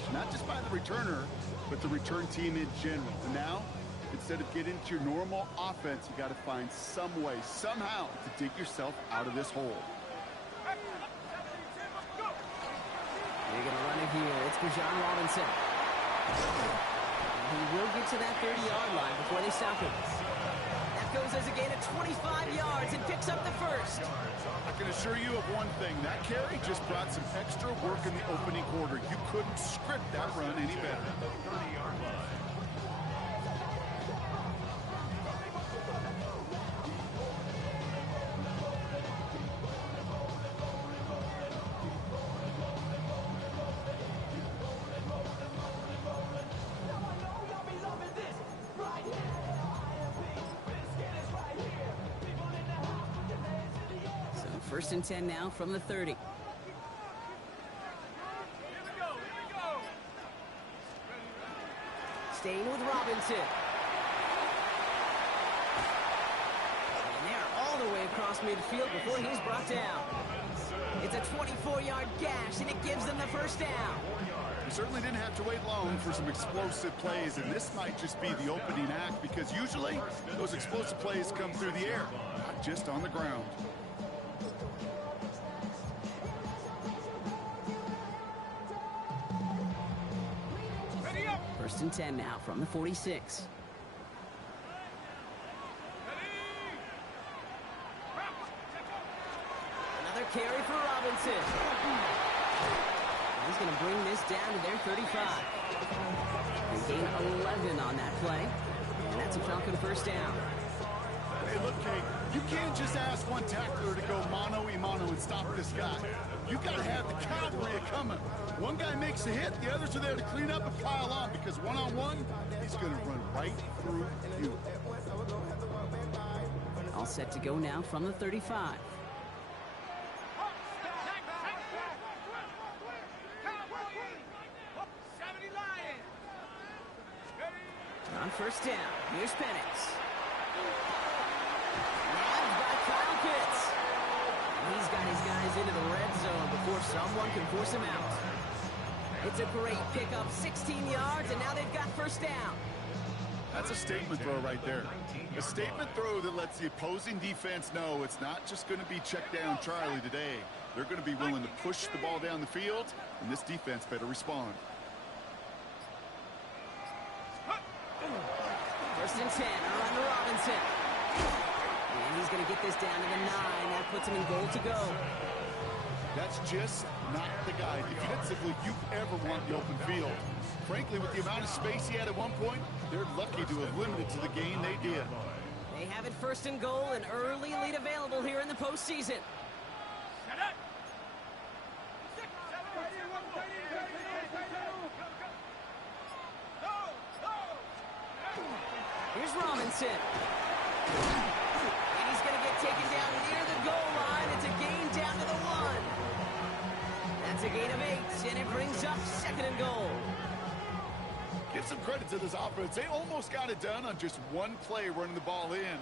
situation, not just by the returner, but the return team in general. And now, instead of getting into your normal offense, you got to find some way, somehow, to dig yourself out of this hole. They're going to run it here. It's Rd1 Robinson. He will get to that 30-yard line before they stop him. That goes as a gain of 25 yards and picks up the first. I can assure you of one thing. That carry just brought some extra work in the opening quarter. You couldn't script that run any better. First and 10 now from the 30. Staying with Robinson. And they're all the way across midfield before he's brought down. It's a 24-yard gash, and it gives them the first down. You certainly didn't have to wait long for some explosive plays, and this might just be the opening act because usually those explosive plays come through the air, not just on the ground. First and 10 now from the 46. Another carry for Robinson. He's going to bring this down to their 35. They gain 11 on that play, and that's a Falcon first down. Hey, look, Kate, you can't just ask one tackler to go mano-a-mano and stop this guy. You got to have the cavalry coming. One guy makes a hit, the others are there to clean up and pile on because one-on-one, he's going to run right through you. All set to go now from the 35. On first down, here's Penix. Nabbed by Kyle Pitts. He's got his guys into the red zone before someone can force him out. It's a great pickup, 16 yards, and now they've got first down. That's a statement throw right there. A statement throw that lets the opposing defense know it's not just going to be check down Charlie today. They're going to be willing to push the ball down the field, and this defense better respond. First and 10, around to Robinson. And he's going to get this down to the 9. That puts him in goal to go. That's just not the guy defensively you ever want in the open field. Frankly, with the amount of space he had at one point, they're lucky to have limited to the gain they did. They have it first and goal, an early lead available here in the postseason. Here's Robinson. And he's going to get taken down near the goal line. It's a gain down to the 1. That's a gain of 8, and it brings up second and goal. Give some credit to this offense. They almost got it done on just one play running the ball in.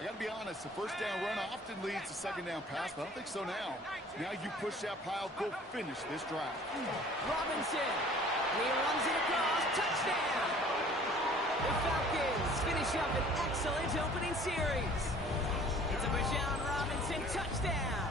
I got to be honest, the first down run often leads to second down pass, but I don't think so now. Now you push that pile, go finish this drive. Robinson. And he runs it across. Touchdown. The Falcons finish up an excellent opening series. It's a Rd1 Robinson touchdown.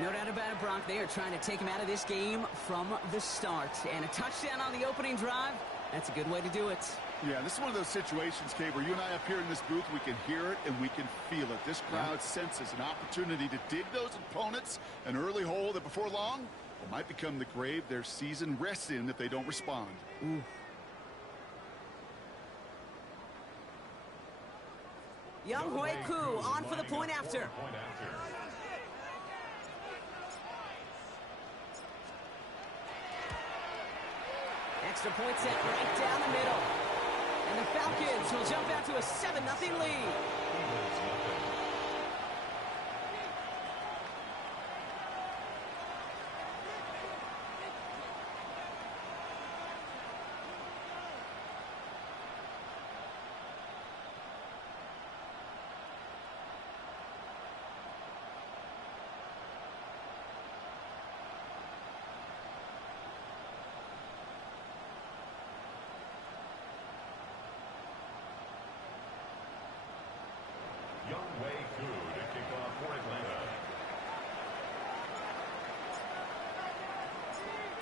No doubt about it, Brock. They are trying to take him out of this game from the start. And a touchdown on the opening drive, that's a good way to do it. Yeah, this is one of those situations, Kate, where you and I up here in this booth, we can hear it and we can feel it. This crowd senses an opportunity to dig those opponents an early hole that before long it might become the grave their season rests in if they don't respond. Ooh. Young Hui Koo on for the point after. Extra point set right down the middle. And the Falcons will jump out to a 7-0 lead.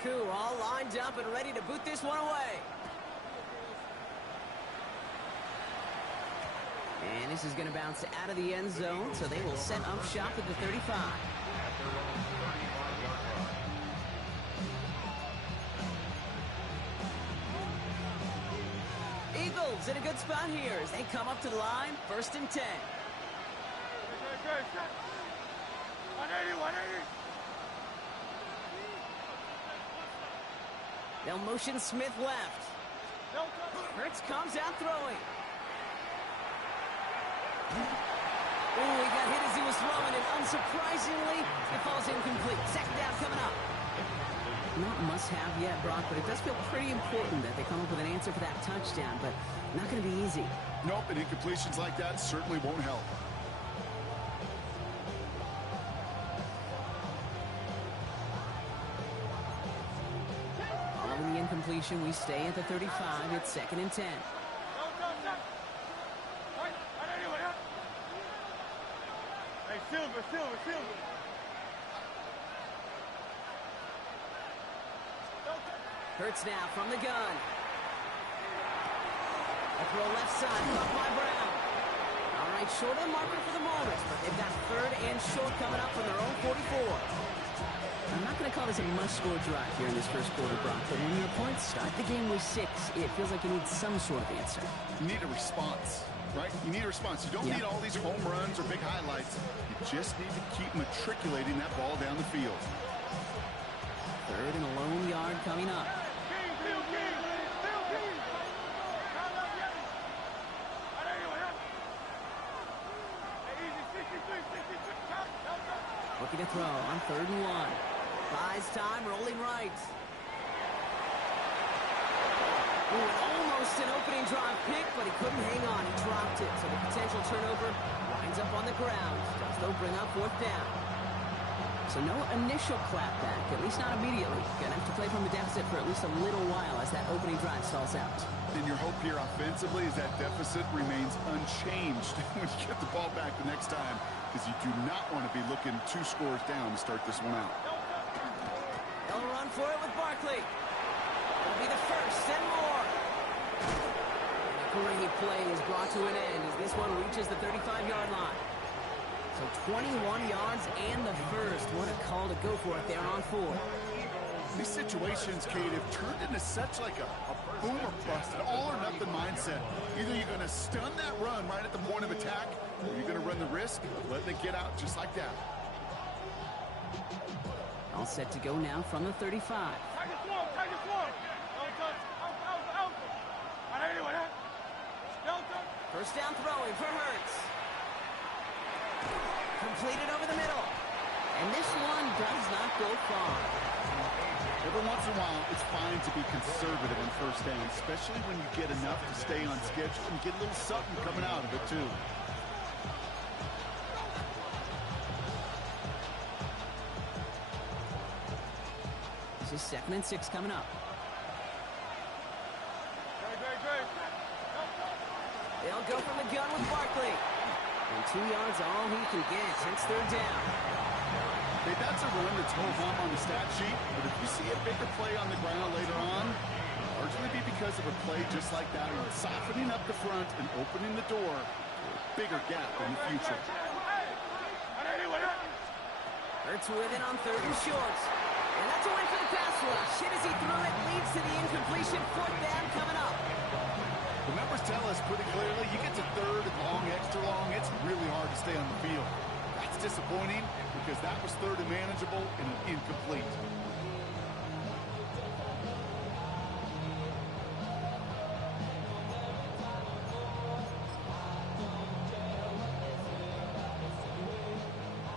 Coup all lined up and ready to boot this one away. And this is going to bounce out of the end zone, so they will set up shop at the 35. Eagles in a good spot here as they come up to the line, 1st and 10. 180. They'll motion Smith left. Hurts comes out throwing. Ooh, he got hit as he was throwing, and unsurprisingly, it falls incomplete. 2nd down coming up. Not must-have yet, Brock, but it does feel pretty important that they come up with an answer for that touchdown, but not going to be easy. Nope, and incompletions like that certainly won't help. Following the incompletion, we stay at the 35. It's 2nd and 10. Hey, Silver. Hurts now from the gun. A throw left side, caught by Brown. All right, short of the marker for the moment, but they've got 3rd and short coming up from their own 44. I'm not going to call this a must-score drive here in this first quarter, Brock, but when your opponents start the game with 6, it feels like you need some sort of answer. You need a response, right? You need a response. You don't need all these home runs or big highlights. You just need to keep matriculating that ball down the field. 3rd and a lone yard coming up. Looking to throw on 3rd and 1. Buys time, rolling right. Ooh, almost an opening drive pick, but he couldn't hang on. He dropped it, so the potential turnover winds up on the ground. Does, though, bring up 4th down. So no initial clapback, at least not immediately. Gonna have to play from the deficit for at least a little while as that opening drive stalls out. And your hope here offensively is that deficit remains unchanged when you get the ball back the next time, because you do not want to be looking 2 scores down to start this one out. They'll run for it with Barkley. It'll be the 1st and more. And a great play is brought to an end as this one reaches the 35-yard line. So 21 yards and the 1st. What a call to go for it there on 4. These situations, Kate, have turned into such like a boom or bust, an all-or-nothing mindset. Either you're going to stun that run right at the point of attack, or you're going to run the risk of letting it get out just like that. All set to go now from the 35. First down throwing for Hurts. Completed over the middle. And this one does not go far. Every once in a while, it's fine to be conservative on 1st down, especially when you get enough to stay on schedule and get a little something coming out of it, too. This is 2nd and 6 coming up. They'll go from the gun with Barkley. And 2 yards all he can get. It's 3rd down. Hey, that's a run that's ho-hum on the stat sheet, but if you see a bigger play on the ground later on, it'll largely be because of a play just like that, and softening up the front and opening the door for a bigger gap in the future. Hurts with it on 3rd and short. And that's a win for the pass rush. Hit as he threw it, leads to the incompletion. 4th down coming up. The numbers tell us pretty clearly, you get to 3rd and long, extra long, it's really hard to stay on the field. That's disappointing because that was 3rd and manageable and an incomplete.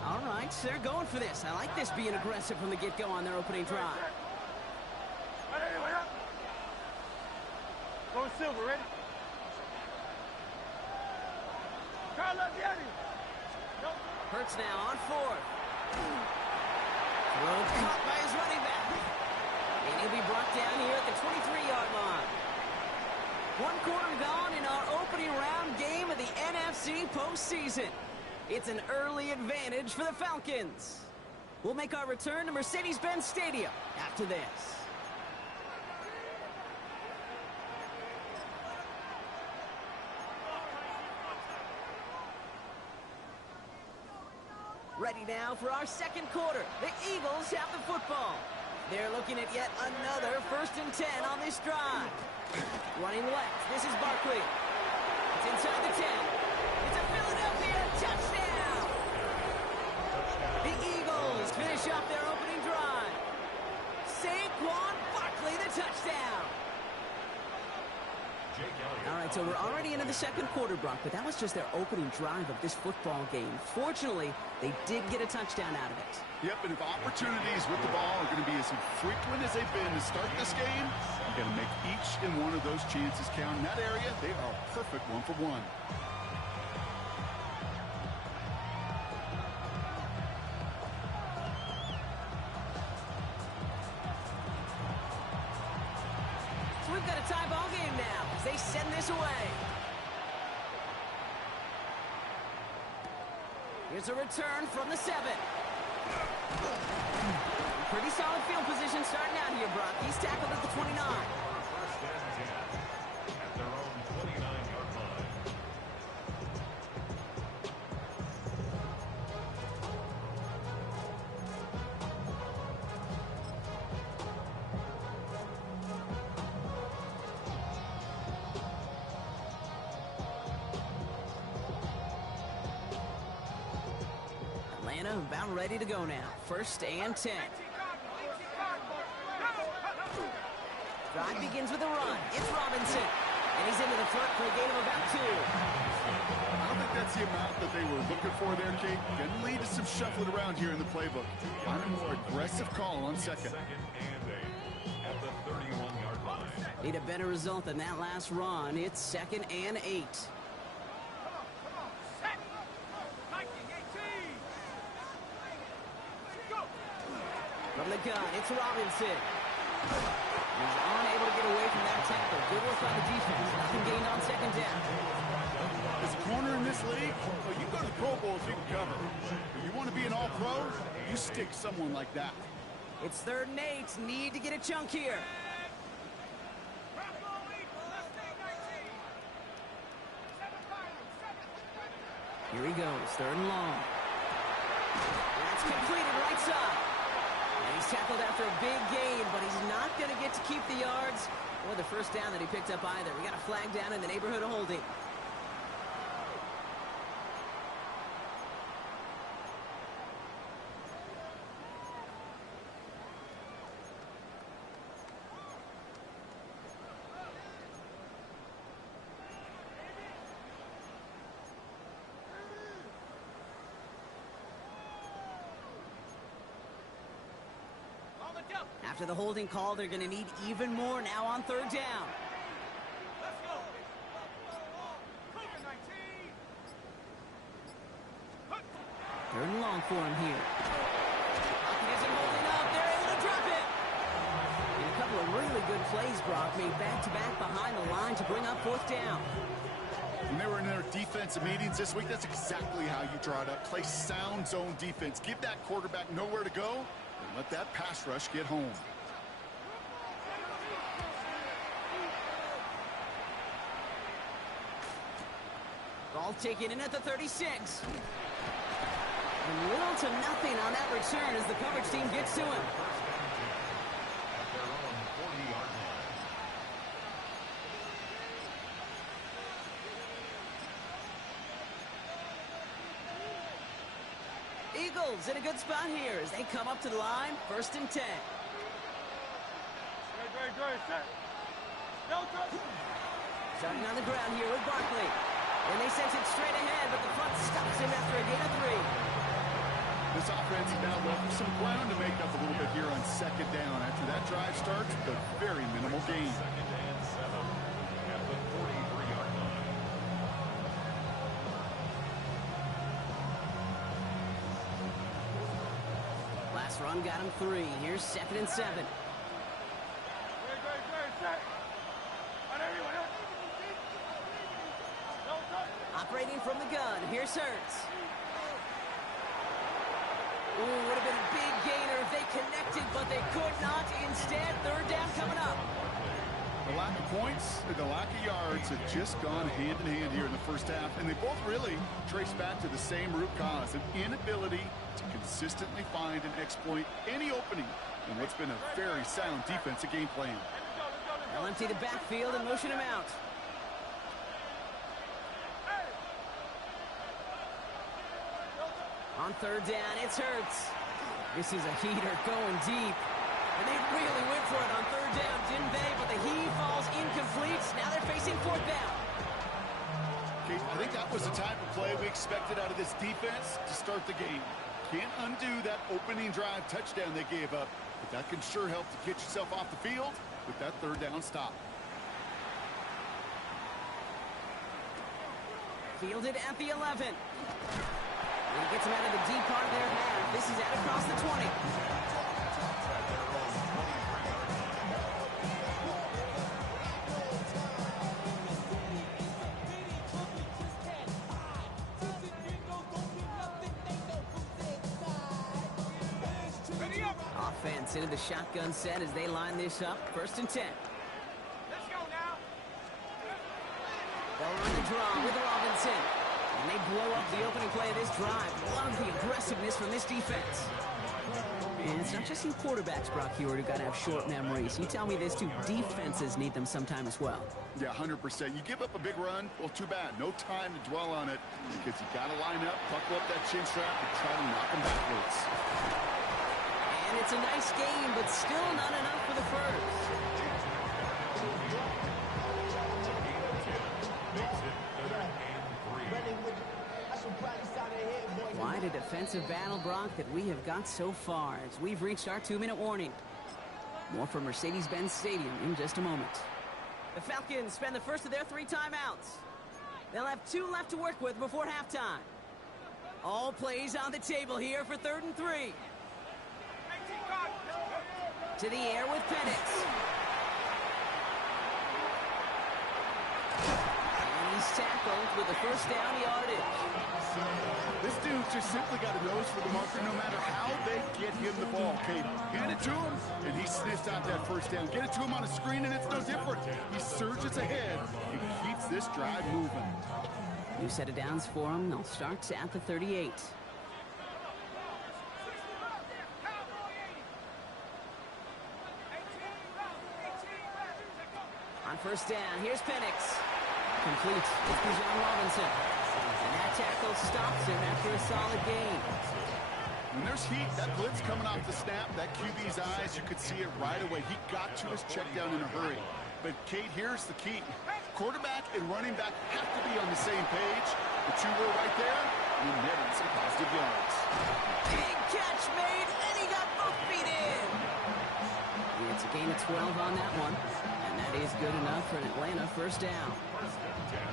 All right, so they're going for this. I like this being aggressive from the get-go on their opening drive. Go Silver, ready? Hurts now on 4th. Throw caught by his running back. And he'll be brought down here at the 23-yard line. 1 quarter gone in our opening round game of the NFC postseason. It's an early advantage for the Falcons. We'll make our return to Mercedes-Benz Stadium after this. Ready now for our second quarter. The Eagles have the football. They're looking at yet another 1st and 10 on this drive. Running left, this is Barkley. It's inside the 10. It's a Philadelphia touchdown! The Eagles finish off their opening drive. Saquon Barkley, the touchdown! All right, so we're already into the second quarter, Brock, but that was just their opening drive of this football game. Fortunately, they did get a touchdown out of it. Yep, and if opportunities with the ball are going to be as frequent as they've been to start this game, you got to make each and one of those chances count. In that area, they are a perfect 1-for-1. So we've got a tie ball game now as they send this away. Here's a return from the 7. Pretty solid field position starting out here, Brock. He's tackled at the 29. First and 10 at their own 29-yard line. Atlanta about ready to go now. 1st and 10. Drive begins with a run. It's Robinson. And he's into the front for a gain of about 2. I don't think that's the amount that they were looking for there, Kate. Going to lead to some shuffling around here in the playbook. Find a more aggressive call on second. Second and 8 at the 31-yard line. Need a better result than that last run. It's 2nd and 8. From the gun, it's Robinson. He's unable to get away from that tackle. Good work by the defense. Nothing gained on 2nd down. As a corner in this league, well, you go to the Pro Bowl if you can cover. If you want to be an all-pro, you stick someone like that. It's 3rd and 8. Need to get a chunk here. Here he goes. 3rd and long. That's completed right side. And he's tackled after a big gain, but he's not going to get to keep the yards or the 1st down that he picked up either. We got a flag down in the neighborhood of holding. After the holding call, they're going to need even more now on 3rd down. Let's go. 3rd and long for him here. Pocket isn't holding up. They're able to drop it. And a couple of really good plays, Brock, made back-to-back behind the line to bring up 4th down. When they were in their defensive meetings this week, that's exactly how you draw it up. Play sound zone defense. Give that quarterback nowhere to go. Let that pass rush get home. Ball taken in at the 36. And little to nothing on that return as the coverage team gets to him. At their own 40-yard line. Eagles in a good spot here as they come up to the line. 1st and 10. Great, set. Starting on the ground here with Barkley. And they sent it straight ahead, but the front stops him after a gain of 3. This offense is now left with some ground to make up a little bit here on 2nd down. After that drive starts with a very minimal gain. 2nd and 7 at the 43-yard line. Last run got him 3. Here's 2nd and 7. Great, set. On everyone. Operating from the gun. Here's Hurts. Ooh, would have been a big gainer if they connected, but they could not. Instead, third down coming up. The lack of points and the lack of yards have just gone hand in hand here in the first half, and they both really trace back to the same root cause, an inability to consistently find and exploit any opening in what's been a very sound defensive game plan. They'll empty the backfield and motion him out. On third down, it's Hurts. This is a heater going deep. And they really went for it on third down, didn't they? But the heave falls incomplete. Now they're facing fourth down. Okay, I think that was the type of play we expected out of this defense to start the game. Can't undo that opening drive touchdown they gave up, but that can sure help to get yourself off the field with that third down stop. Fielded at the 11. And he gets him out of the deep part of their half. This is out across the 20. Offense into the shotgun set as they line this up. 1st and 10. Let's go now. They'll run the draw with Robinson. And they blow up the opening play of this drive. Love the aggressiveness from this defense. And it's not just you quarterbacks, Brock Heward, who got to have short memories. You tell me this too, defenses need them sometime as well. Yeah, 100%. You give up a big run, well, too bad. No time to dwell on it because you got to line up, buckle up that chin strap, and try to knock them backwards. And it's a nice game, but still not enough for the first. Quite a defensive battle, Brock, that we have got so far as we've reached our 2-minute warning. More from Mercedes-Benz Stadium in just a moment. The Falcons spend the first of their 3 timeouts. They'll have 2 left to work with before halftime. All plays on the table here for 3rd and 3. To the air with Penix. And he's tackled with the first down yardage. This dude just simply got a nose for the marker no matter how they get him the ball, Kate. Hand it to him, and he sniffs out that first down. Get it to him on a screen, and it's no different. He surges ahead and keeps this drive moving. New set of downs for him. They'll start at the 38. On first down, here's Penix. Complete. It's Bijan Robinson. And that tackle stops him after a solid gain. When there's heat, that blitz coming off the snap, that QB's eyes, you could see it right away. He got to his check down in a hurry. But, Kate, here's the key. Quarterback and running back have to be on the same page. The 2 were right there, and he netted some positive yards. Big catch made, and he got both feet in. It's a gain of 12 on that one. And that is good enough for an Atlanta first down.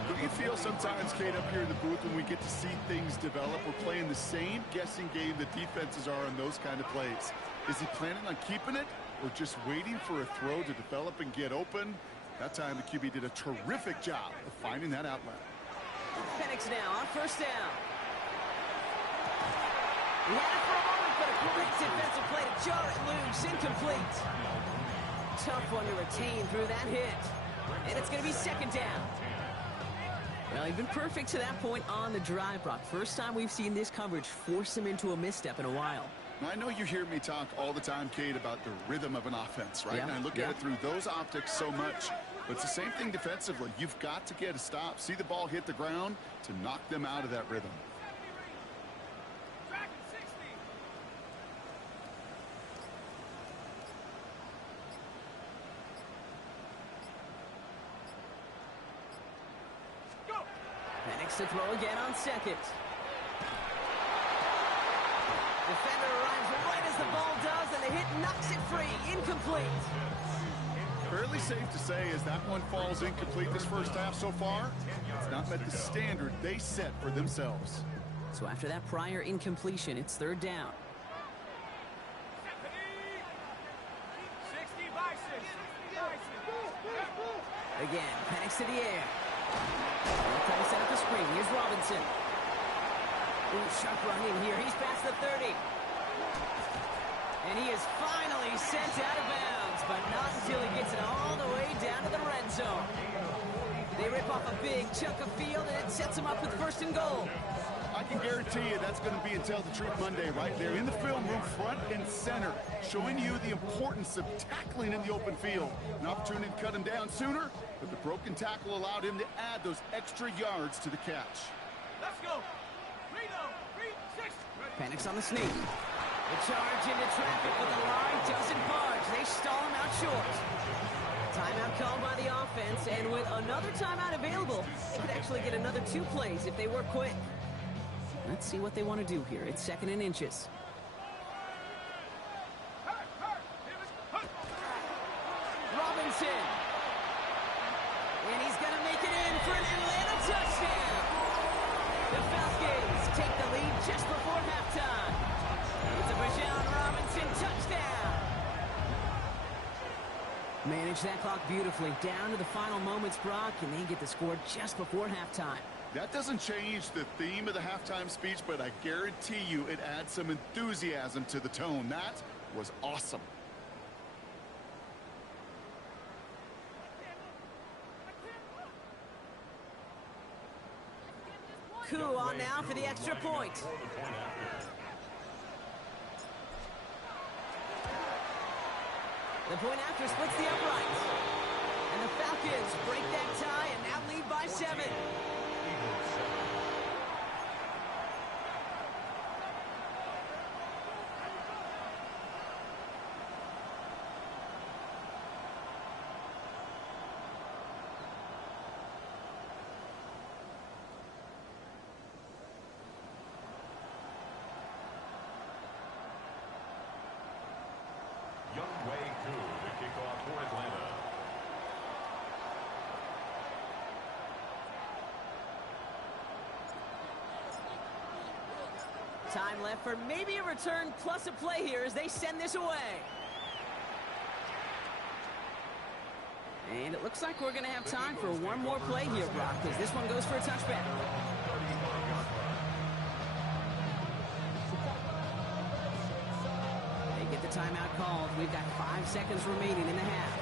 Do you feel sometimes, Kate, up here in the booth when we get to see things develop, we're playing the same guessing game that defenses are on those kind of plays? Is he planning on keeping it or just waiting for a throw to develop and get open? That time the QB did a terrific job of finding that outlet. Penix now on first down. He had it for a moment, but a great defensive play to jar it loose. Incomplete. Tough one to retain through that hit. And it's going to be 2nd down. Well, he's been perfect to that point on the drive, Brock. First time we've seen this coverage force him into a misstep in a while. I know you hear me talk all the time, Kate, about the rhythm of an offense, right? Yeah, and I look at it through those optics so much. But it's the same thing defensively. You've got to get a stop, see the ball hit the ground to knock them out of that rhythm. Penix to throw again on 2nd. Defender arrives right as the ball does, and the hit knocks it free. Incomplete. Fairly safe to say as that one falls incomplete this first half so far, it's not met the standard they set for themselves. So after that prior incompletion, it's 3rd down. 60 by 6. Again, Penix to the air. They'll try to set up the screen. Here's Robinson. Ooh, sharp run in here. He's past the 30. And he is finally sent out of bounds, but not until he gets it all the way down to the red zone. They rip off a big chunk of field, and it sets them up with 1st and goal. I can guarantee you that's going to be in Tell the Truth Monday right there in the film room, front and center, showing you the importance of tackling in the open field. An opportunity to cut him down sooner, but the broken tackle allowed him to add those extra yards to the catch. Let's go. Reload. 3-6. Panics on the sneak. The charge into traffic, but the line doesn't budge. They stall him out short. Timeout called by the offense, and with another timeout available, they could actually get another 2 plays if they work quick. Let's see what they want to do here. It's 2nd and inches. Robinson. And he's going to make it in for an Atlanta touchdown. The Falcons take the lead just before halftime. It's a Bijan Robinson touchdown. Manage that clock beautifully. Down to the final moments, Brock, and they get the score just before halftime. That doesn't change the theme of the halftime speech, but I guarantee you it adds some enthusiasm to the tone. That was awesome. Coup on now for the extra point. The point after splits the uprights. And the Falcons break that tie and now lead by 7. Time left for maybe a return plus a play here as they send this away. And it looks like we're going to have time for one more play here, Brock, because this one goes for a touchback. They get the timeout called. We've got 5 seconds remaining in the half.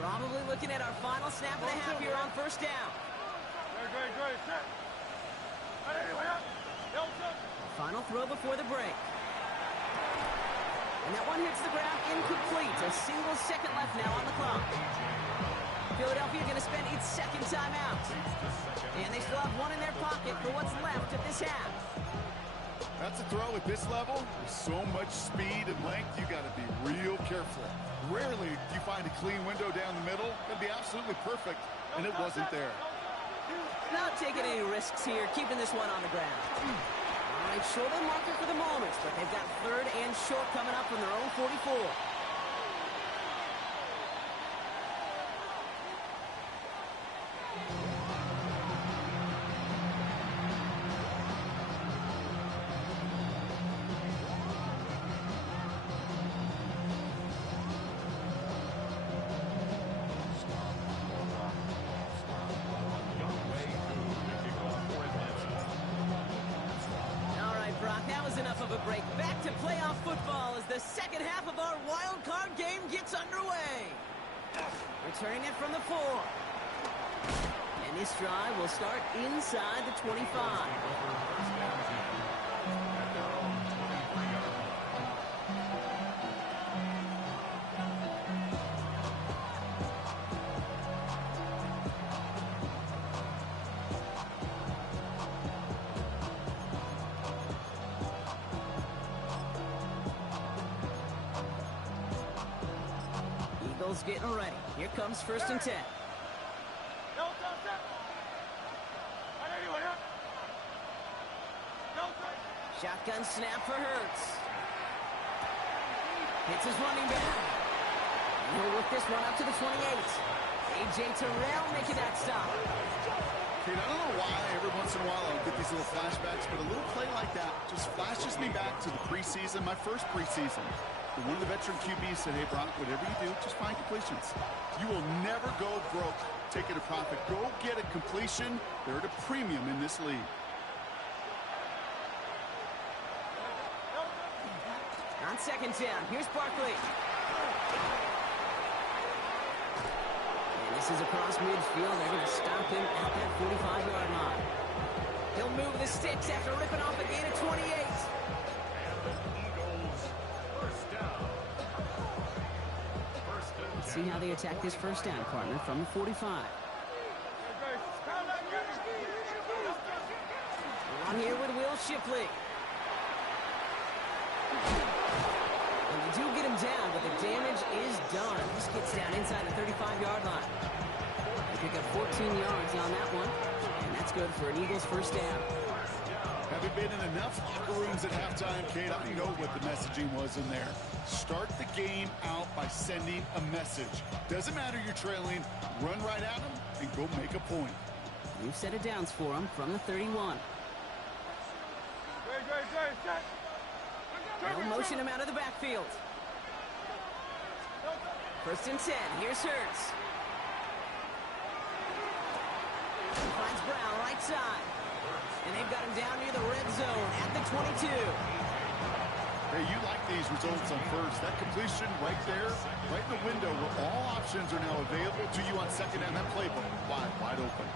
Probably looking at our final snap and a half here on 1st down. Great. Set. Final throw before the break. And that one hits the ground incomplete. A single second left now on the clock. Philadelphia going to spend its 2nd timeout. And they still have one in their pocket for what's left of this half. That's a throw at this level. With so much speed and length, you got to be real careful. Rarely do you find a clean window down the middle. It'd be absolutely perfect, and it wasn't there. Not taking any risks here, keeping this one on the ground. All right, short of the marker for the moment, but they've got 3rd and short coming up from their own 44. That was enough of a break. Back to playoff football as the 2nd half of our wild card game gets underway. Returning it from the 4. And this drive will start inside the 25. Getting ready. Here comes 1st and 10. Shotgun snap for Hurts. Hits his running back. And he'll work this one up to the 28. A.J. Terrell making that stop. Kate, I don't know why every once in a while I'll get these little flashbacks, but a little play like that just flashes me back to the preseason, my first preseason. But one of the veteran QBs said, hey, Brock, whatever you do, just find completions. You will never go broke taking a profit. Go get a completion. They're at a premium in this league. On second down, here's Barkley. And this is across midfield. They're going to stop him at that 45-yard line. He'll move the sticks after ripping off a gain of 28. Eagles, first down. Let's see how they attack this first down, partner, from the 45. On here with Will Shipley. And they do get him down, but the damage is done. This gets down inside the 35-yard line. They pick up 14 yards on that one, and that's good for an Eagles first down. Having been in enough locker rooms at halftime, Kate, I know what the messaging was in there. Start the game out by sending a message. Doesn't matter you're trailing, run right at them and go make a point. We've set it downs for him from the 31. They'll motion him out of the backfield. First and 10. Here's Hurts. He finds Brown right side. And they've got him down near the red zone at the 22. Hey, you like these results on first. That completion right there, right in the window where all options are now available to you on second down. That playbook wide open.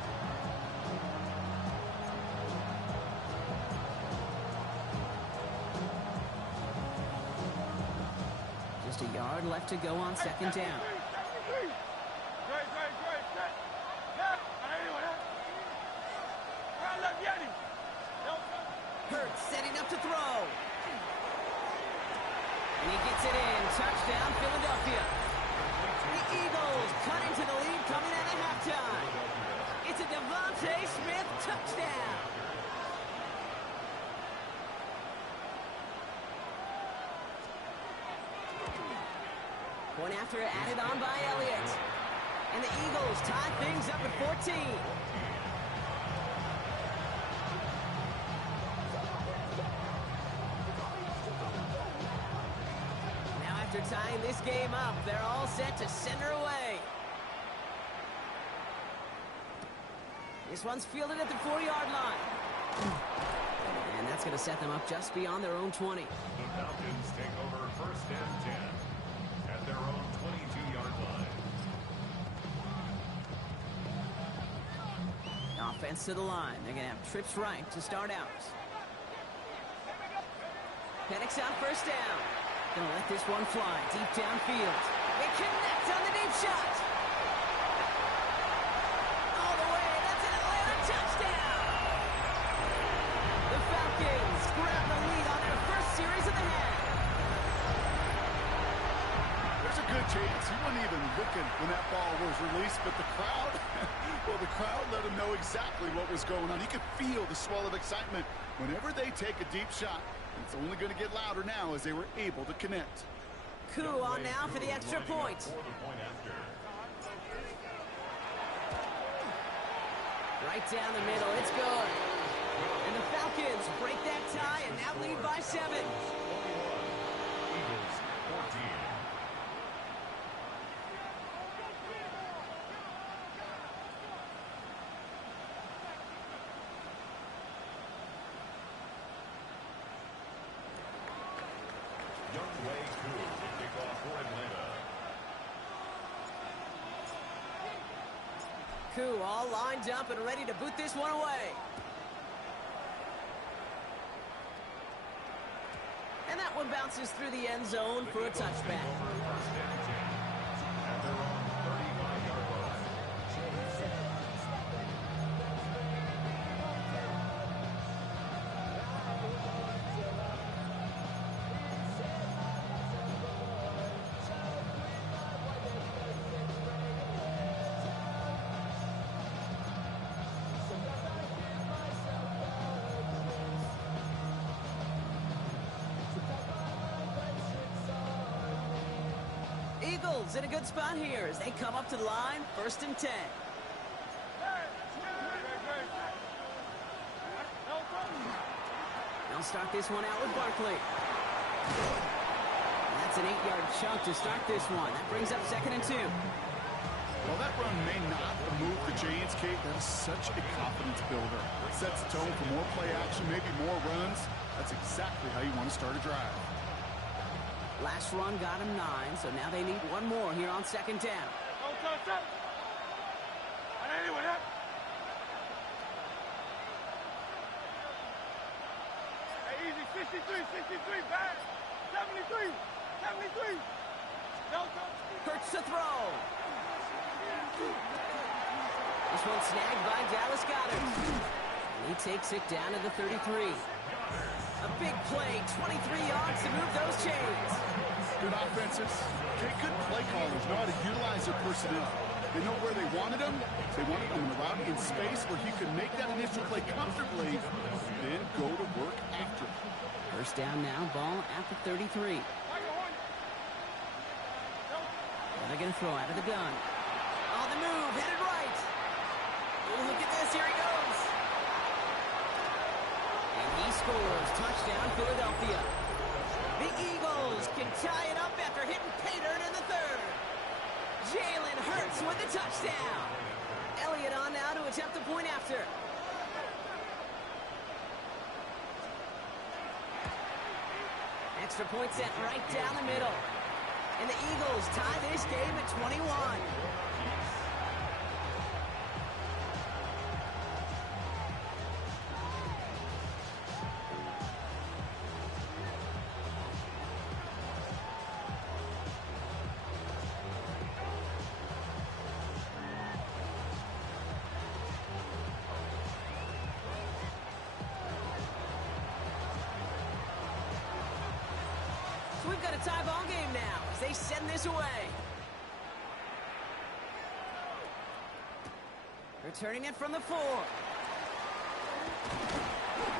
Just a yard left to go on second down. Hurts setting up to throw. And he gets it in. Touchdown, Philadelphia. The Eagles cut into the lead coming out of halftime. It's a Devontae Smith touchdown. Point after added on by Elliott. And the Eagles tie things up at 14. Now after tying this game up, they're all set to send her away. This one's fielded at the 4-yard line. And that's going to set them up just beyond their own 20. The Falcons take over first and 10 at their own 22-yard line. Offense to the line. They're going to have trips right to start out. Penix on first down. Going to let this one fly deep downfield. They connect on the deep shot. All the way. That's an Atlanta touchdown. The Falcons grab the lead on their first series of the half. There's a good chance he wasn't even looking when that ball was released, but the crowd, well, the crowd let him know exactly what was going on. You could feel the swell of excitement whenever they take a deep shot. It's only going to get louder now as they were able to connect. Coup on now for the extra point. Right down the middle, it's good. And the Falcons break that tie and now lead by 7. Eagles 14. Young Way Coup to kick off for Atlanta. Coup all lined up and ready to boot this one away. And that one bounces through the end zone for a touchback. First and 10 at their own 35-yard line. Eagles in a good spot here as they come up to the line, first and 10. They'll start this one out with Barkley. And that's That's an 8-yard chunk to start this one. That brings up 2nd and 2. Well, that run may not move the chains, Kate. That is such a confidence builder. It sets the tone for more play action, maybe more runs. That's exactly how you want to start a drive. Last run got him 9, so now they need one more here on 2nd down. Hey, easy, 63, back. 73. No, Hurts to throw. This one snagged by Dallas Goedert. And he takes it down to the 33. A big play, 23 yards to move those chains. Good offenses. Okay, good play callers know how to utilize their personnel. They know where they wanted him. They wanted him in a route in space where he could make that initial play comfortably, then go to work after it. First down now, ball at the 33. Now they're going to throw out of the gun. On the move, headed right. Oh, look at this, here he goes. And he scores. Touchdown, Philadelphia. The Eagles can tie it up after hitting pay dirt in the 3rd. Jalen Hurts with the touchdown. Elliott on now to attempt a point after. Extra point set right down the middle. And the Eagles tie this game at 21. So we've got a tie ball game now as they send this away. Returning it from the 4.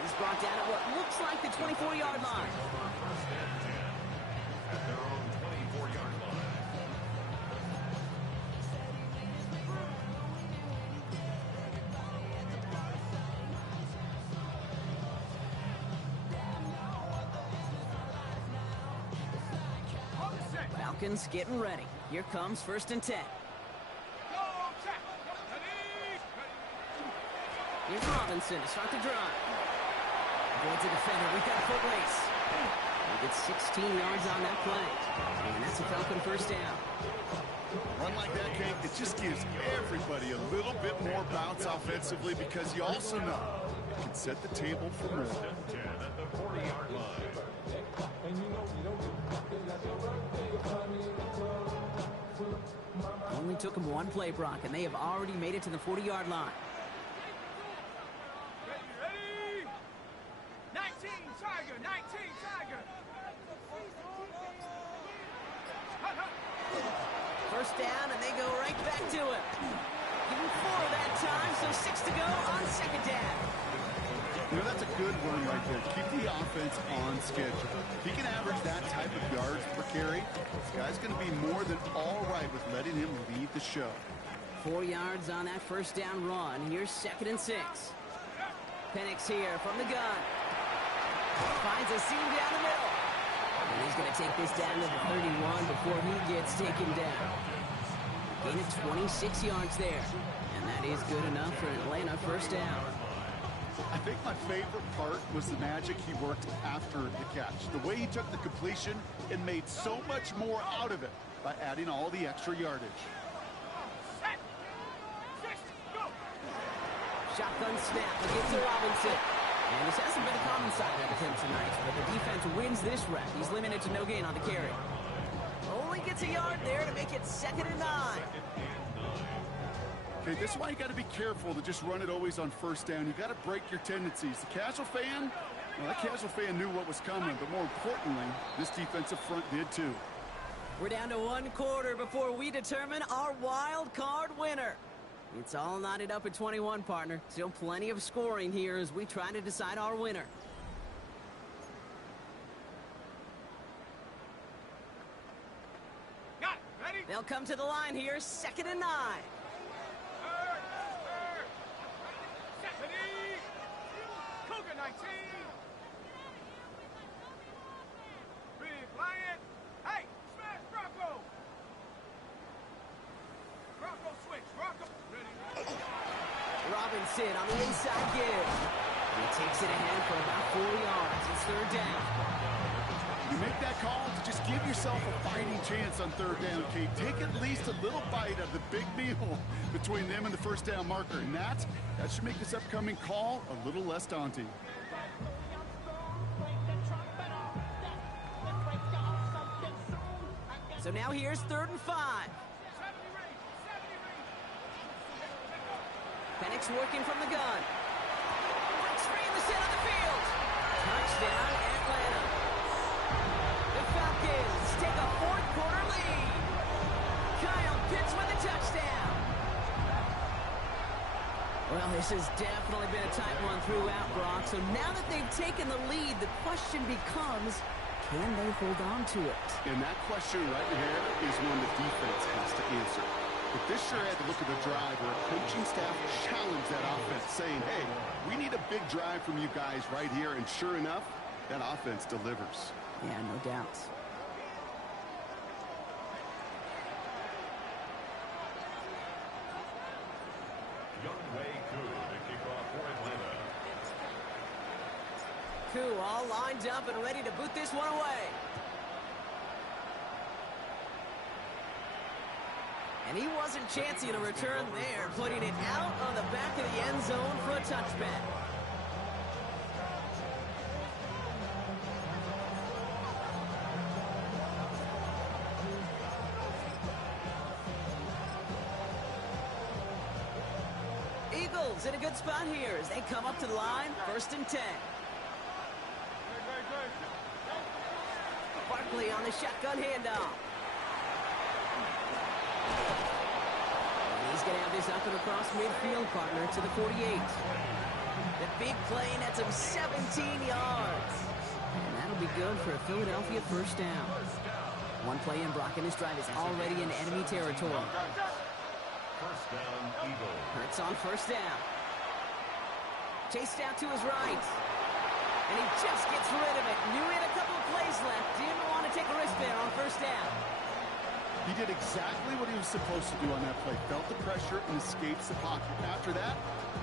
He's brought down at what looks like the 24-yard line. First and 10 at their own 24-yard line. Falcons getting ready. Here comes 1st and 10. Here's Robinson to start the drive. Avoids the defender. We've got a foot race. He gets 16 yards on that play. And that's a Falcon first down. Run like that, Kate, it just gives everybody a little bit more bounce offensively because you also know it can set the table for more. 10 at the 40-yard line. Only took him one play, Brock, and they have already made it to the 40-yard line. Ready? 19, Tiger, 19, Tiger. First down, and they go right back to it. Give him 4 that time, so 6 to go on 2nd down. You know, that's a good run right there. Keep the offense on schedule. If he can average that type of yards per carry, this guy's going to be more than all right with letting him lead the show. 4 yards on that first down run. Here's 2nd and 6. Penix here from the gun. Finds a seam down the middle. And he's going to take this down to the 31 before he gets taken down. Gain of 26 yards there. And that is good enough for Atlanta first down. I think my favorite part was the magic he worked after the catch. The way he took the completion and made so much more out of it by adding all the extra yardage. Set. 6, go. Shotgun snap against Robinson. And this hasn't been a common side of him tonight, but the defense wins this rep. He's limited to no gain on the carry. Only gets a yard there to make it 2nd and 9. Okay, this is why you got to be careful to just run it always on first down. You got to break your tendencies. The casual fan, well, that casual fan knew what was coming, but more importantly, this defensive front did too. We're down to 1 quarter before we determine our wild card winner. It's all knotted up at 21, partner. Still plenty of scoring here as we try to decide our winner. Got it. Ready? They'll come to the line here, 2nd and 9. Ready? Cougar 19. Big Lion. Hey, Robinson on the inside give. He takes it ahead for about 4 yards. It's third down. You make that call to just give yourself a fighting chance on third down, Kate. Take at least a little bite of the big meal between them and the first down marker. And that should make this upcoming call a little less daunting. So now here's 3rd and 5. Penix working from the gun. Breaks free in the center of the field. Touchdown, Atlanta. The Falcons take a 4th quarter lead. Kyle Pitts with a touchdown. Well, this has definitely been a tight one throughout, Brock. So now that they've taken the lead, the question becomes, can they hold on to it? And that question right here is one the defense has to answer. But this sure had to look at the drive where a coaching staff challenged that offense, saying, hey, we need a big drive from you guys right here. And sure enough, that offense delivers. Yeah, no doubt. Koo all lined up and ready to boot this one away. And he wasn't chancing a return there, putting it out on the back of the end zone for a touchback. Eagles in a good spot here as they come up to the line, 1st and 10. Barkley on the shotgun handoff. And he's going to have this up and across midfield, partner, to the 48. The big play nets him 17 yards. And that'll be good for a Philadelphia 1st down. One play in, Brock, and his drive is already in enemy territory. 1st down, Eagles. Hurts on 1st down. Chased out to his right. And he just gets rid of it. Knew he had a couple of plays left. Didn't want to take a risk there on 1st down. He did exactly what he was supposed to do on that play. Felt the pressure and escapes the pocket. After that,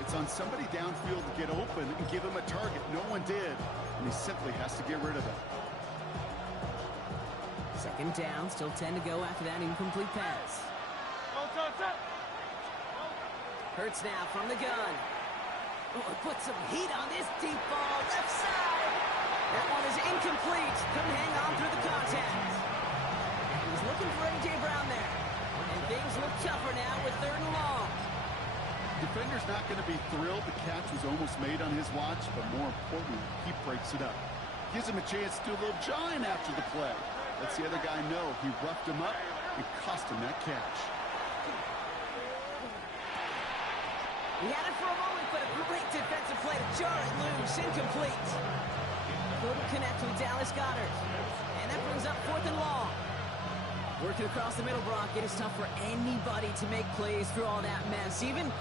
it's on somebody downfield to get open and give him a target. No one did, and he simply has to get rid of it. 2nd down, still 10 to go after that incomplete pass. Hurts now from the gun. Oh, put some heat on this deep ball, left side. That one is incomplete. Couldn't hang on through the contact. He was looking for A.J. Brown there. And things look tougher now with 3rd and long. Defender's not going to be thrilled the catch was almost made on his watch, but more importantly, he breaks it up. Gives him a chance to do a little jawing after the play. Lets the other guy know he roughed him up and cost him that catch. He had it for a moment, but a great defensive play to jar it loose. Incomplete. Couldn't connect with Dallas Goedert. And that brings up 4th and long. Working across the middle, Brock. It is tough for anybody to make plays through all that mess. Even...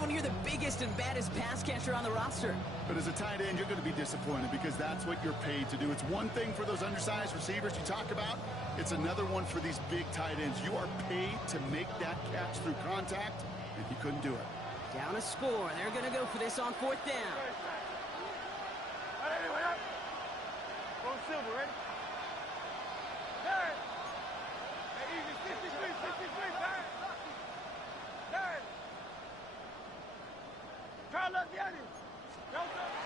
when you're the biggest and baddest pass catcher on the roster. But as a tight end, you're going to be disappointed because that's what you're paid to do. It's one thing for those undersized receivers you talk about. It's another one for these big tight ends. You are paid to make that catch through contact, and he couldn't do it. Down a score. They're going to go for this on 4th down. Go Silver, ready? Hey, easy, 63, back.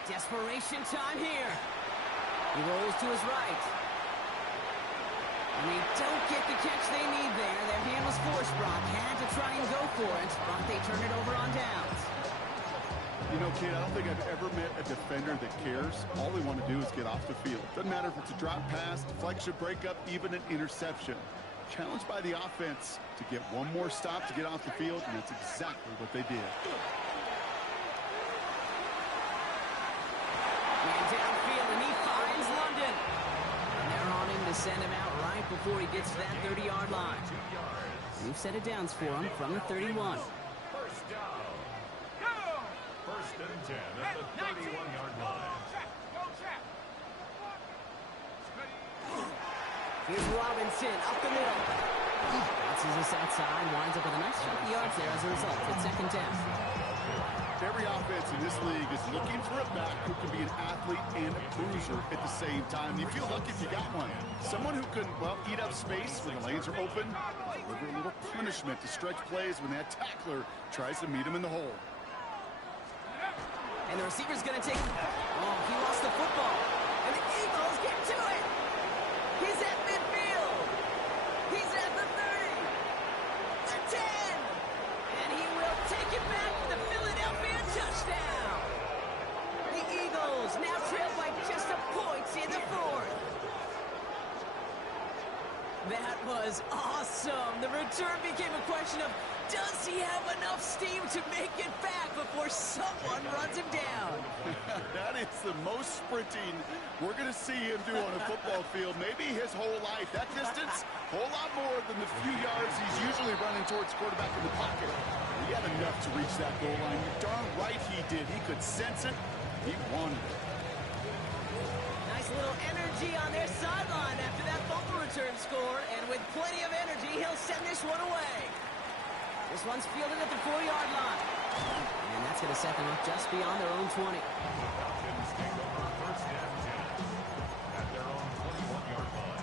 Desperation time here. He rolls to his right. And they don't get the catch they need there. Their hand was forced, Brock. Had to try and go for it, but they turn it over on downs. You know, kid, I don't think I've ever met a defender that cares. All they want to do is get off the field. Doesn't matter if it's a drop pass, deflection, breakup, even an interception. Challenged by the offense to get one more stop to get off the field, and that's exactly what they did. And downfield, and he finds London. And they're on him to send him out right before he gets to that 30-yard line. We've set it downs for him from the 31. First down. First and 10 at the 31-yard line. Here's Robinson up the middle. Bounces this outside, winds up with a nice chunk of yards there as a result. It's second down. Every offense in this league is looking for a back who can be an athlete and a bruiser at the same time. You feel lucky if you got one. Someone who can, well, eat up space when the lanes are open, deliver a little punishment to stretch plays when that tackler tries to meet him in the hole. And the receiver's going to take... Oh, he lost the football. And the Eagles get to it. He's at midfield. He's at the 30. The 10. And he will take it back for the Philadelphia touchdown. The Eagles now trail by just a point in the fourth. That was awesome. The return became a question of, does he have enough steam to make it back before someone runs him down? That is the most sprinting we're going to see him do on a football field. Maybe his whole life. That distance, a whole lot more than the few yards he's usually running towards quarterback in the pocket. He had enough to reach that goal line. You're darn right he did. He could sense it. He wanted it. Nice little energy on their sideline after that fumble return score. And with plenty of energy, he'll send this one away. This one's fielded at the 4-yard line. And that's going to set them up just beyond their own 20. Falcons take over first and 10 at their own 21-yard line.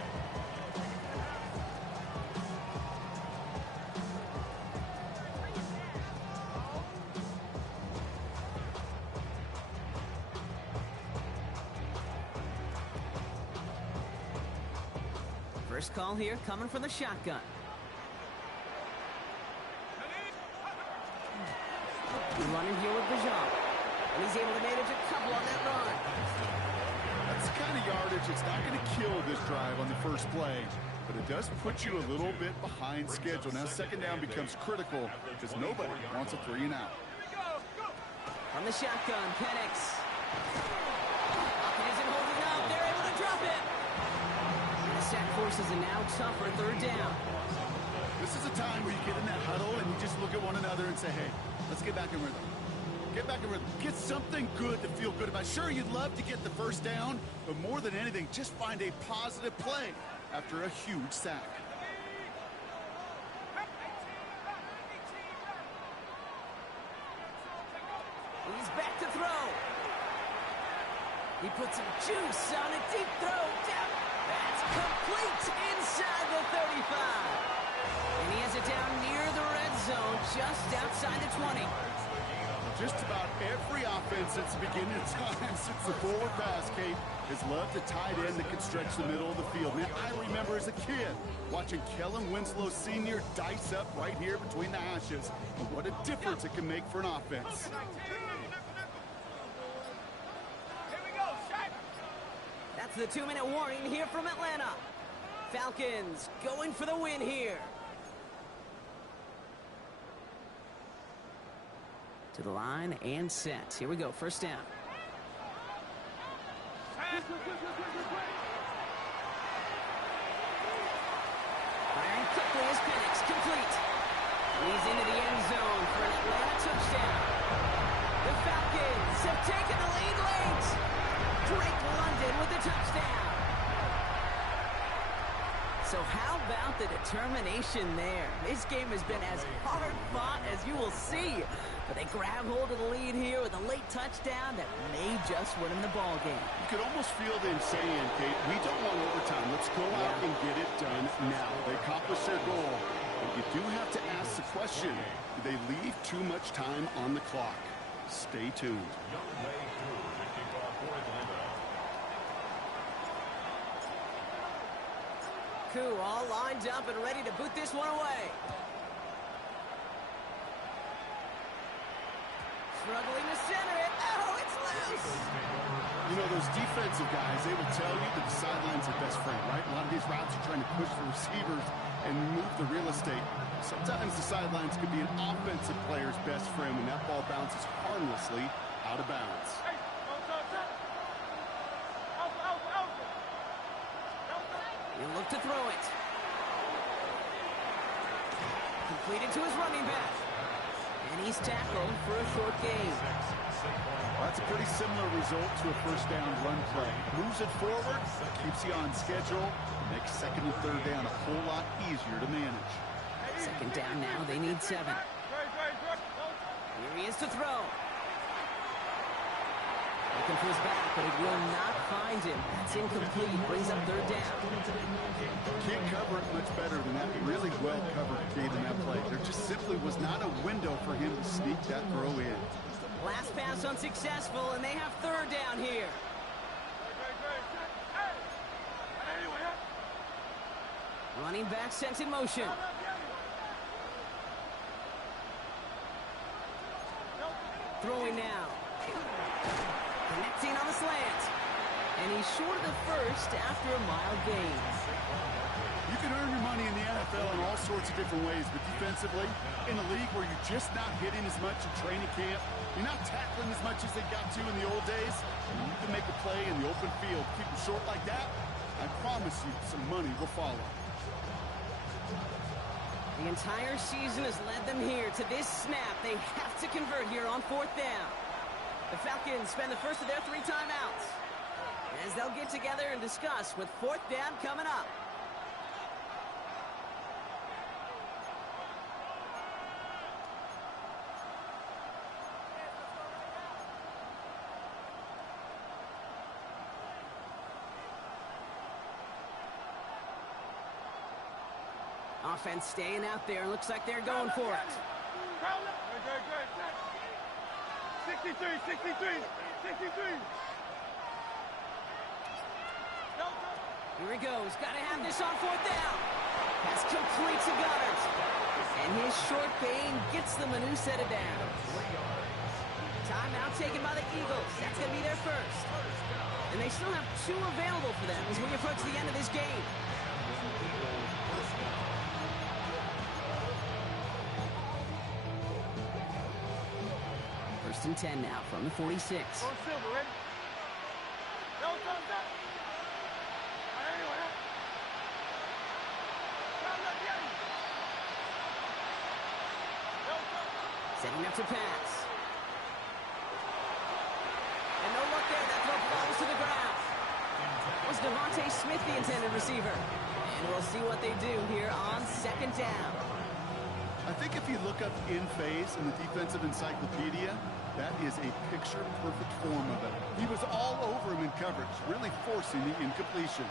First call here coming from the shotgun. Running here with Bijan. And he's able to manage a couple on that run. That's the kind of yardage it's not going to kill this drive on the first play, but it does put you a little bit behind schedule. Now second down becomes critical because nobody wants a 3 and out. From the shotgun, Penix. Pocket isn't holding up. They're able to drop it. And the sack forces a now tougher third down. This is a time where you get in that huddle and you just look at one another and say, hey, let's get back in rhythm. Get back in rhythm. Get something good to feel good about. Sure, you'd love to get the first down, but more than anything, just find a positive play after a huge sack. He's back to throw. He puts some juice on a deep throw. Down. That's complete inside the 35. And he has it down near the red zone, just outside the 20. Just about every offense since the beginning of time, since the forward pass, Kate, has loved a tight end that can stretch the middle of the field. Man, I remember as a kid watching Kellen Winslow Sr. dice up right here between the hashes. And what a difference it can make for an offense. That's the 2-minute warning here from Atlanta. Falcons going for the win here. To the line and set. Here we go, first down. Firing quickly is Penix, complete. He's into the end zone for an Atlanta touchdown. The Falcons have taken the lead late. Drake London with the touchdown. So how about the determination there? This game has been as hard fought as you will see. But they grab hold of the lead here with a late touchdown that may just win them the ball game. You could almost feel them saying, Kate, we don't want overtime. Let's go out and get it done now. They accomplished their goal. But you do have to ask the question, do they leave too much time on the clock? Stay tuned. Young way through the kickoff for Atlanta. Koo all lined up and ready to boot this one away. Struggling to center You know, those defensive guys, they will tell you that the sideline's their best friend, right? A lot of these routes are trying to push the receivers and move the real estate. Sometimes the sidelines could be an offensive player's best friend when that ball bounces harmlessly out of bounds. He'll look to throw it. Completed to his running back. And he's tackled for a short gain. Well, that's a pretty similar result to a first down run play. Moves it forward, keeps you on schedule, makes second and third down a whole lot easier to manage. Second down now, they need 7. Here he is to throw. Looking for his back, but it will not find him. That's incomplete. Brings up third down. Can't cover it much better than that. Really well covered creating that play. There just simply was not a window for him to sneak that throw in. Last pass unsuccessful, and they have third down here. Running back sent in motion. Throwing now. Connecting on the slant. And he's short of the first after a mild gain. You can earn your money in the NFL in all sorts of different ways, but defensively, in a league where you're just not hitting as much in training camp, you're not tackling as much as they got to in the old days, you can make a play in the open field. Keep them short like that, I promise you some money will follow. The entire season has led them here to this snap. They have to convert here on fourth down. The Falcons spend the first of their 3 timeouts as they'll get together and discuss with fourth down coming up. Offense staying out there. Looks like they're going for it. 63. Here he goes. Got to have this on fourth down. Pass complete to Goddard. And his short gain gets them a new set of downs. Timeout taken by the Eagles. That's going to be their first. And they still have 2 available for them as we approach the end of this game. First and 10 now from the 46. Setting up to pass. And no look there. That throw falls to the ground. Was Devontae Smith the intended receiver? And we'll see what they do here on second down. I think if you look up in phase in the defensive encyclopedia, that is a picture-perfect form of it. He was all over him in coverage, really forcing the incompletion.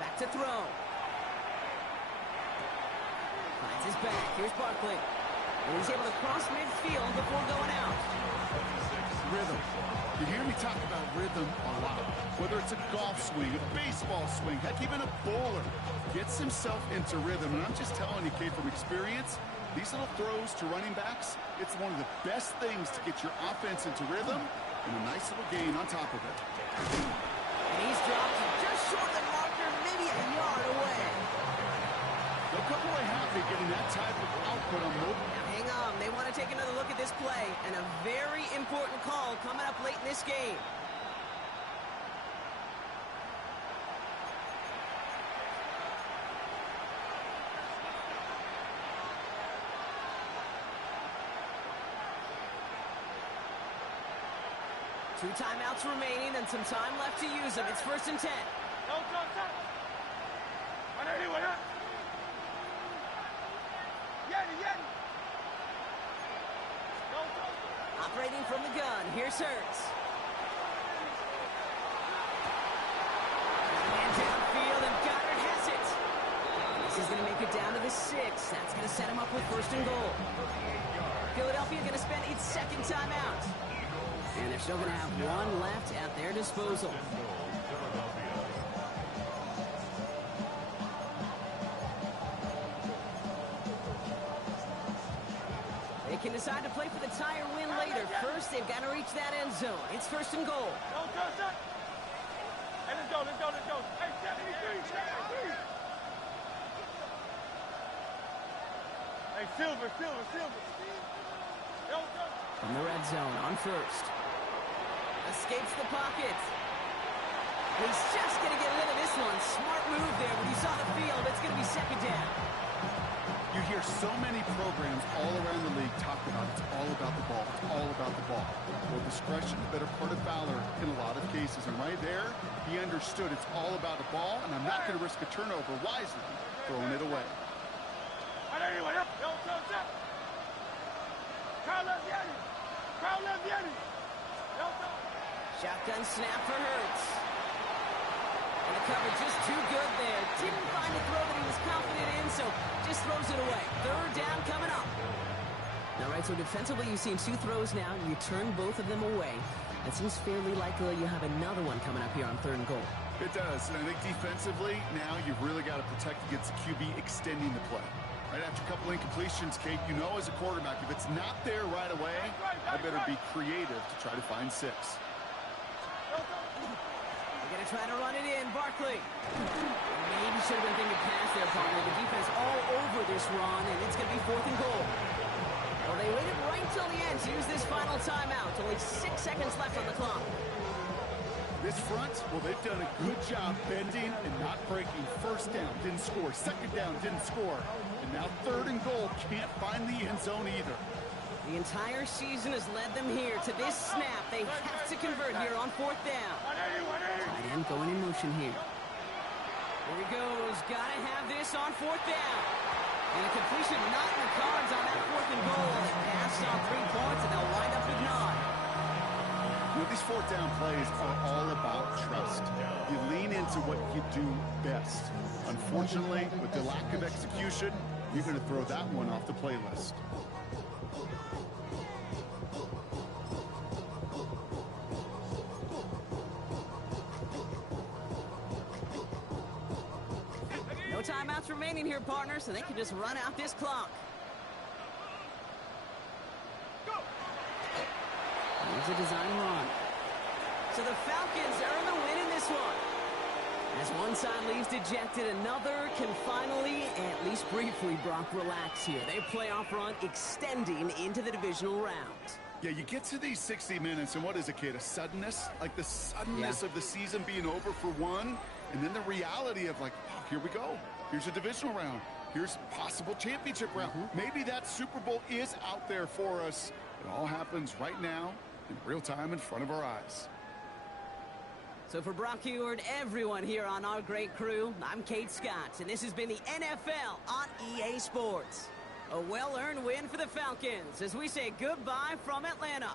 Back to throw. Finds his back. Here's Barkley. And he's able to cross midfield before going out. Rhythm. You hear me talk about rhythm a lot. Whether it's a golf swing, a baseball swing, heck, even a bowler gets himself into rhythm. And I'm just telling you, Kate, from experience, these little throws to running backs, it's one of the best things to get your offense into rhythm and a nice little gain on top of it. And he's dropped just short of the marker, maybe a yard away. They'll come away happy getting that type of output on mobile. Now hang on, they want to take another look at this play, and a very important call coming up late in this game. Two timeouts remaining and some time left to use them. It's first and 10. Operating from the gun. Here's Hurts. Man downfield, and Goddard has it. This is going to make it down to the 6. That's going to set him up with first and goal. Philadelphia going to spend its second timeout. And they're still going to have 1 left at their disposal. They can decide to play for the tire win later. First, they've got to reach that end zone. It's first and goal. Don't touch it. Hey, let's go, let's go, let's go. Hey, 73, 73. Hey, Silver. Don't touch. From the red zone on first. Escapes the pocket. He's just going to get rid of this one. Smart move there. When he saw the field, it's going to be second down. You hear so many programs all around the league talk about it's all about the ball. It's all about the ball. Well, discretion, the better part of valor in a lot of cases. And right there, he understood it's all about the ball, and I'm not going to risk a turnover wisely, throwing it away. Don't touch it. Crowd left Yeti. Crowd left Yeti. Don't touch. Shotgun snap for Hurts. And the cover just too good there. Didn't find a throw that he was confident in, so just throws it away. Third down coming up. All right, so defensively you've seen two throws now. You turn both of them away. It seems fairly likely you have another one coming up here on third and goal. It does, and I think defensively, now you've really got to protect against the QB extending the play. Right after a couple incompletions, Kate, you know as a quarterback, if it's not there right away, I better be creative to try to find six. They're going to try to run it in, Barkley. Maybe should have been thinking pass there, partner. The defense all over this run, and it's going to be fourth and goal. Well, they waited right till the end to use this final timeout. Only 6 seconds left on the clock. This front, well, they've done a good job bending and not breaking. First down, didn't score. Second down, didn't score. And now third and goal, can't find the end zone either. The entire season has led them here to this snap. They have to convert here on fourth down. Tight end going in motion here. Here he goes. Got to have this on fourth down. And a completion not in the cards on that fourth and goal. They passed on 3 points, and they'll wind up with 9. You know, these fourth down plays are all about trust. You lean into what you do best. Unfortunately, with the lack of execution, you're going to throw that one off the playlist. No timeouts remaining here, partner, so they can just run out this clock. Here's a design run. So the Falcons earn the win in this one. As one side leaves dejected, another can finally, at least briefly, Brock, relax here. Their playoff run extending into the divisional round. Yeah, you get to these 60 minutes, and what is it, Kate? A suddenness? Like the suddenness of the season being over for one, and then the reality of like, oh, here we go. Here's a divisional round. Here's possible championship round. Maybe that Super Bowl is out there for us. It all happens right now, in real time in front of our eyes. So for Brock Heward, everyone here on our great crew, I'm Kate Scott, and this has been the NFL on EA Sports. A well-earned win for the Falcons as we say goodbye from Atlanta.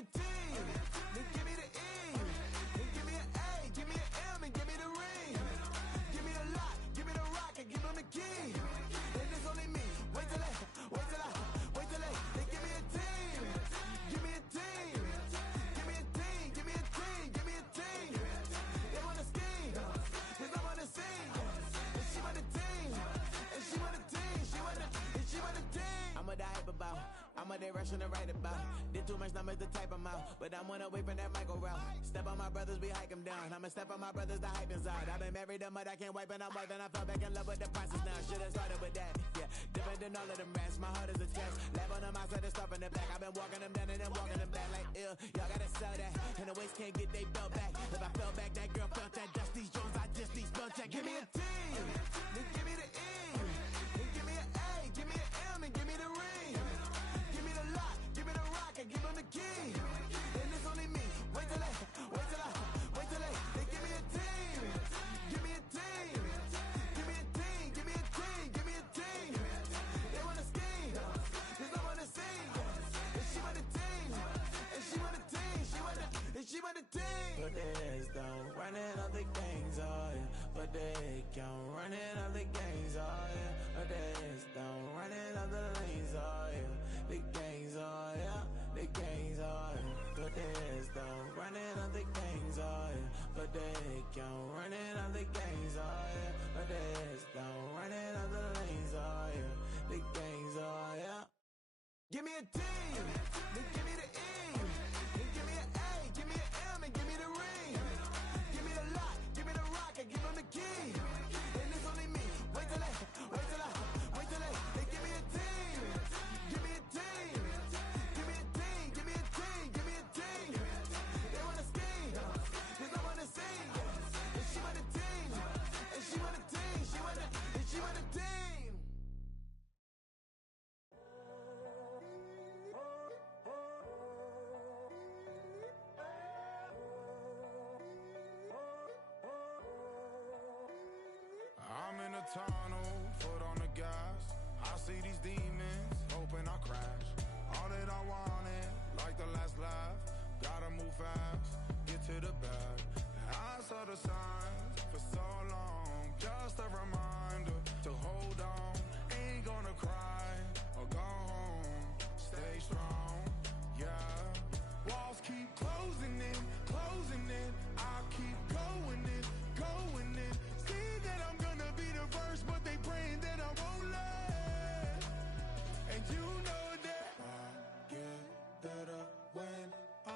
a T, then give me the E, then give me an A, give me an M, and give me the ring. Give me the lock, give me the rock, and give them the key. And it's only me. Wait till they, they give me a team. Give me a team. Give me a team, give me a team, give me a team. They wanna scheme, cause I wanna sing. And she want the team, and she want the team, and she want the team. I'm what I hype about, I'm what they rushing to write about. Did too much numbers to type them out, but I'm one away from that micro route. Step on my brothers, we hike them down. I'ma step on my brothers, the hype inside. I've been married them, but I can't wipe and I'm wiping. I fell back in love with the process now. Should've started with that, yeah. Different than all of them rats, my heart is a test. Lab on them outside and stuff in the back. I've been walking them down and then walking them back like ill. Y'all gotta sell that, and the waist can't get they belt back. If I fell back, that girl felt that. Just these Jones, I just these spell check. Give me a T, then give me the E, then give me an A, give me an M, and give me the ring. Give me the lock, give me the rock, and give them the key. And it's only me. Wait till they give me a team. Give me a team. Give me a team. Give me a team. Give me a team. They wanna scheme, cause I wanna sing. And she want a team. And she want a team. She want a team. Put this down, running all the gangs, oh yeah. But they count running all the gangs, oh yeah. Put this down, running all the lanes, oh yeah. The gangs, oh yeah. The gangs, oh yeah. Put this down, running all the gangs, oh yeah. But they count running all the gangs, oh yeah. Put this down, running all the lanes, oh yeah. The gangs, oh yeah. Give me a team, then give me the E, then give me an A, give me an M, and give me the ring. Give me the lock, give me the rock, and give them the key. And it's only me. Wait till they give me a team. Give me a team. Give me a team, give me a team, give me a team. They wanna scheme, cause I wanna sing. And she want a team, and she want a team, and she want a team. I'm in a tunnel, foot on the gas. I see these demons, hoping I crash. All that I wanted, like the last laugh. Gotta move fast, get to the bag. I saw the signs for so long, just a reminder to hold on. Ain't gonna cry or go home, stay strong, yeah. Walls keep closing in, I keep going in. See that I'm gonna be the first, but they praying that I won't let. And you know that I get better when I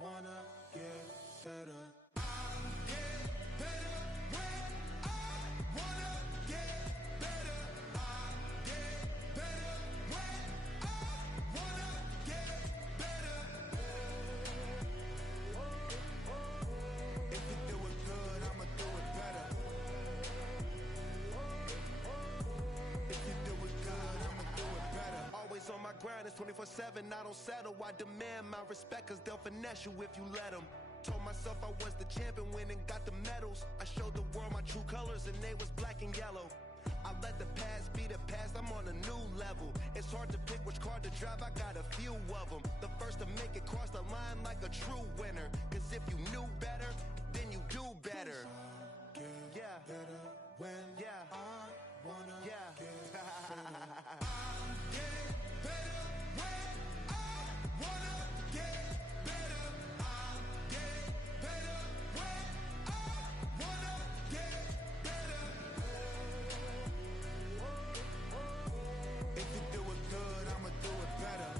wanna get better. I get better when I wanna get better. I get better when I wanna get better. If you do it good, I'ma do it better. If you do it good, I'ma do it better. Always on my grind, it's 24/7, I don't settle. I demand my respect, cause they'll finesse you if you let them. Told myself I was the champion, went and got the medals. I showed the world my true colors and they was black and yellow. I let the past be the past, I'm on a new level. It's hard to pick which car to drive, I got a few of them. The first to make it cross the line like a true winner. Cause if you knew better, then you do better. Yeah. Better when Yeah. I wanna Yeah. get better. I get better when I wanna get better. I get better when I wanna get better. If you do it good, I'ma do it better.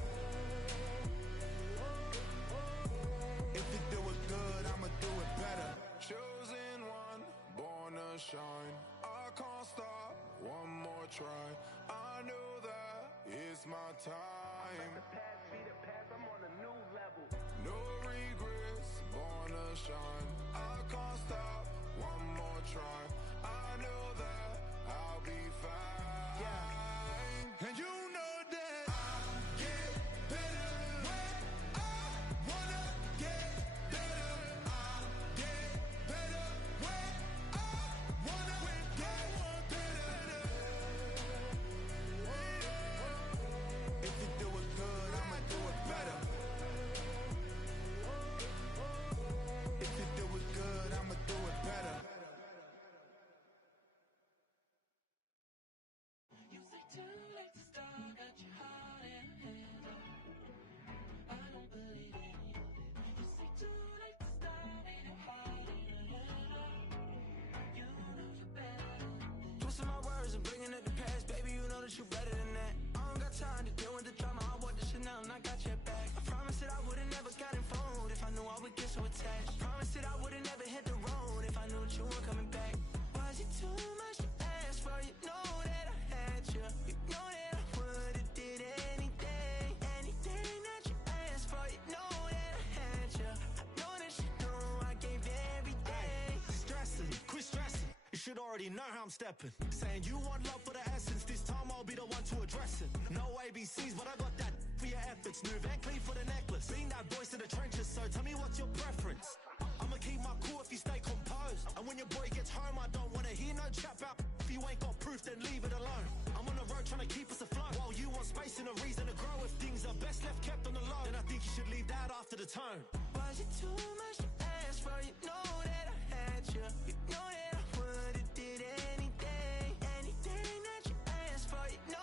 If you do it good, I'ma do it better. Chosen one, born to shine. I can't stop, one more try. I know that it's my time. The past be the past, I'm on a new level. No regrets, born to shine. I can't stop, one more try. I know that I'll be fine. Yeah. And you know that I get better when I wanna get better. I get better when I wanna get better. If you do it good, I'ma do it better. you better than that. I don't got time to deal with the drama. I want the Chanel and I got your back. I promise that I would've never gotten phoned if I knew I would get so attached. Promise that I would've never hit the road if I knew that you weren't coming back. Was it too much to ask for? You know that I had you. You know that I would've did anything, anything that you asked for. You know that I had you. I know that you know I gave everything. Stressing, quit stressing. You should already know how I'm stepping. Saying you want love for the essence. This time I'll be the one to address it. No ABCs, but I got that for your efforts. New Van Cleef for the necklace. Being that voice in the trenches, so tell me what's your preference. I'ma keep my cool if you stay composed. And when your boy gets home, I don't wanna hear no chat about if you ain't got proof, then leave it alone. I'm on the road trying to keep us afloat, while you want space and a reason to grow. If things are best left kept on the low, then I think you should leave that after the tone. Was it too much